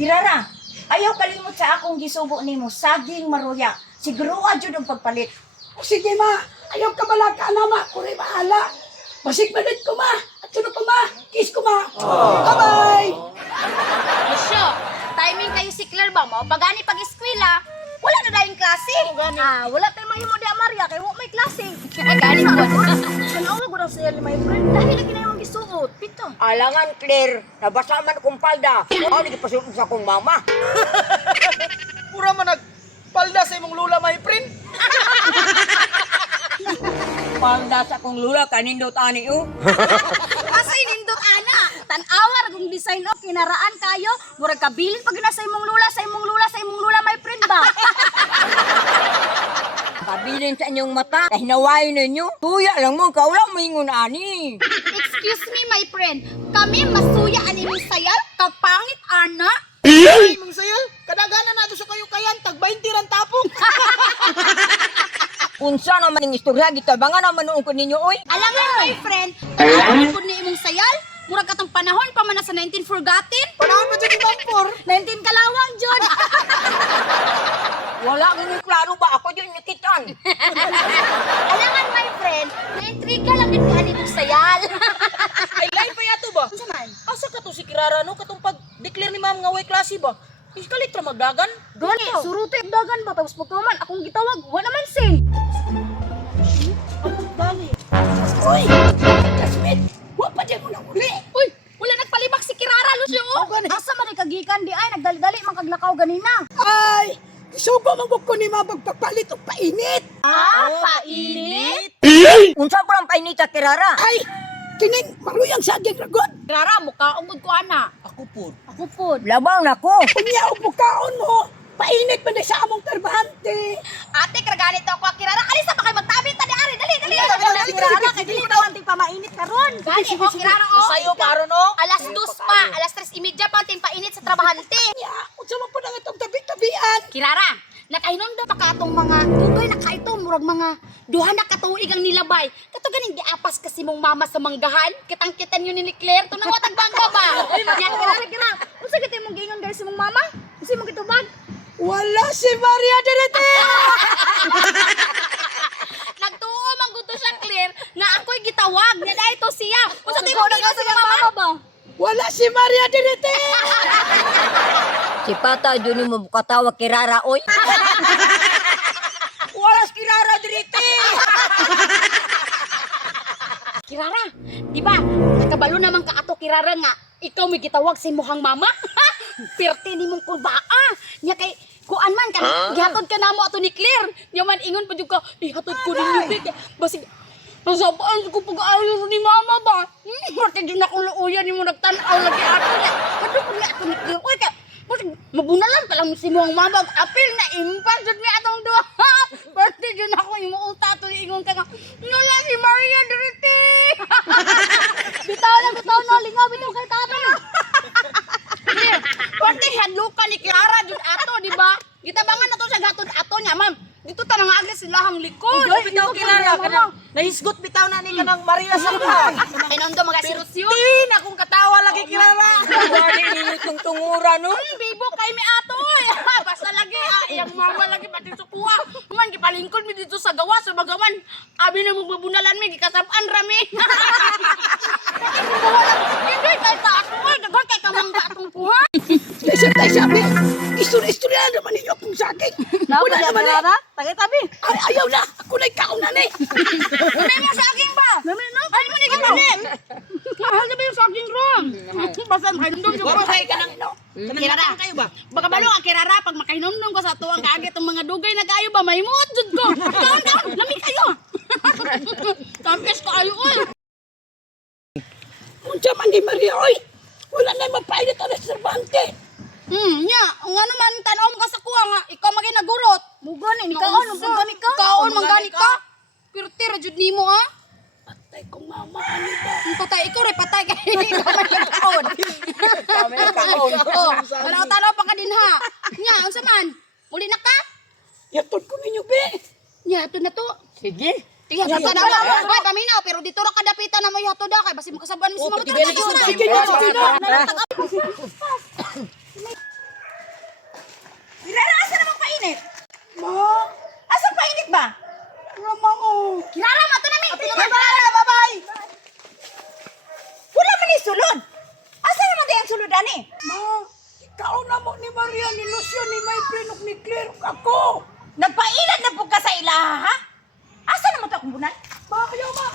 Kirara, ayaw kalimot sa akong gisubo nimo saging maruya. Siguruha jud ang pagpalit. O sige ma, ayaw ka malaka na ma, kuri bahala. Basig malit ko ma, at sunod ko ma, kiss ko ma. Bye-bye! Musyo, timing kayo si Claire ba mo? Pagani pag-eskwela, wala na dahil klase. Wala tayong mahimo di Maria, kaya wala may klase. Gani ko. Kanawa ko daw siya ni my friend. Dahil lagi na yung gisuot. Pito. Alangan, Claire, nabasa man akong palda. Ano, nagipasuot sa akong mama. Pura man nagpalda sa imong lula, my friend. Palda sa akong lula, kanindot ani, oh. Asay nindot ana. Tan-awar kung design o kinaraan kayo. Murag kabilin pag na sa imong lula, sa imong lula, sa imong lula, my friend ba? Kabilin sa inyong mata, kahinawain ninyo. Tuya lang mo, kaulang mo ingon ani. Excuse me, my friend. Kami masuya animing sayal, kapangit ana. Ay, mong sayal, kadagana na sa kayo kayan, tag 20 ran tapong. Unsa naman ang istorya, gitabangan naman noong ko ninyo, oy. Alangan, my friend, tanawan po ni imong sayal. Murag katong panahon pa man na sa 19 forgotten. Panahon pa dyan ni Mampor. 19 kalawang, John. Wala kong klaro ba ako dyan nakitan. Alangan, my friend, na-intriga lang din ko anitong sayal. Ay, lain pa yato ba? Ano man? Asa ka to si Kirara, no? Katong pag-declare ni ma'am nga way klase ba? Iskalit ra magdagan? Gani, suruto yung dagan ba? Tapos pagkaman, akong gitawag, wala naman sing. Uy, Jasmine, huwag pa dyan mo na uli. Uy, wala nagpalibak si Kirara, Lucio. Asa man kagikan di ay, nagdali-dali, mangkaglakaw ganina. Ay, isugo mong ko ni ma magpapalit o painit. Painit? Unsa pa ang painita, Kirara? Ay, kining maruyang saging ragot. Kirara, mukha ungod ko, ana. Ako po. Ako po. Labaw na ko. Kunya o bukaon mo, painit pa na sa among trabahante. Ate, karaganit ako, Kirara. Alisa pa kayo magtabit, tadi, ari, dali, dali. Kirara, kay dili daw anting pamainit karon. Gani, oh, Kirara, oh. Sayo paro, no? Alas 2 pa, alas 3:30 pa, ting painit sa trabahante. Ya, unsa man po nang itong tabi-tabian. Kirara, nakahinom pa ka atong mga dugay na kaito, murag mga duha na katuig ang nilabay. Kato ganing giapas kasi mong mama sa manggahan. Kitang-kitan yun ni Claire, to nang watag bangga ba? Yan, Kirara. Unsa gito mong giingon guys sa mong mama? Unsa mong gitubag? Wala si Maria Direte. Nagtuo man gud to siya, Claire, nga ako'y gitawag niya dahil to siya. Unsa tayo giingon sa mama ba? Wala si Maria Direte. Si Pata, dyan mo bukatawa, Kirara, oy. Waras Kirara, dirite. Kirara, di ba? Nakabalo naman ka ato, Kirara, nga ikaw may gitawag sa imuhang mama. Pirti ni mong kurbaa. Nya kay kuan man ka, gihatod ka namo ato ni Claire. Nya man ingon pa jud ka, ihatod ko ninyo big. Basig nasabaan ko pag-aayo ni mama ba? Pati din akong luuyan ni mo nagtanaw lagi ato. Kadto ko ni ato ni Claire. Uy ka, mabunalan pa lang si mong mama. Apil na impas jud mi atong duha. Pati din ako imuuta to ingon ka nga. Nula si Maria Direte. Bitaw na lingaw bitaw kay tato na. Pati hadlukan ni Clara jud ato, di ba? Gitabangan na to sa gatod ato niya, ma'am. Dito ta nang agres silahang likod. Bitaw Kirara, kanang nahisgot bitaw na ni kanang Maria sa buhay. Inondo mga sirusyon. Tin, akong katawa lagi Kirara. Gani ninyo itong tungura, no? Bibo kay mi ato oy. Basta lagi iyang mama lagi pati sukuha. Man gipalingkod mi dito sa gawa sa bagawan. Abi na magbabunalan mi gikasab-an rami. Hindi kay ta ako oy, daghan kay kamangga atong puha. Kasi tayo sabi, istorya naman ninyo akong saging. Wala naman eh. Tagay tabi. Ay, ayaw na, ako na ikaw na ni. May mo sa akin ba? Ay mo ni gani. Mahal na ba yung sa akin ron? Basta handom yung Wala kayo kanang Kirara kayo ba? Baka balo ang Kirara pag makahinomnom ko sa tuwang kaagit ang mga dugay na kayo ba may muot jud ko. Kaon, lami kayo. Tampes kayo oy. Unsa man ni Maria, oy. Wala na mapainit ang reservante. Nya, nga naman tanaw mo ka sa kuha nga ikaw maging nagurot. Mugani ni kaon, mugani ka. Kaon mangani ka. Pirti ra jud nimo ha. Patay kong mama, ano ba? Patay ikaw re patay kay ikaw man kaon. Kami kaon. Tanaw pa ka din ha. Nya, unsa man? Muli na ka? Yatod ko ninyo, be. Nya, to na to. Sige. Tiya ka na lang. Ay, paminaw, pero dito ra kadapitan na mo yato da kay basi mo kasabuan mo si mama. Sige, sige, sige. Sige, sige. Sige, sige. Rama, oh. Kirara, mato na mi. Bye-bye! Wala man ni sulod. Asa naman di ang sulod, ani? Ma, ikaw na mo ni Maria, ni Lucio, ni Mayprin, ug ni Claire, ug ako. Nagpailan na po ka sa ilaha, ha? Asa naman to akong bunay? Ma, ayaw ma.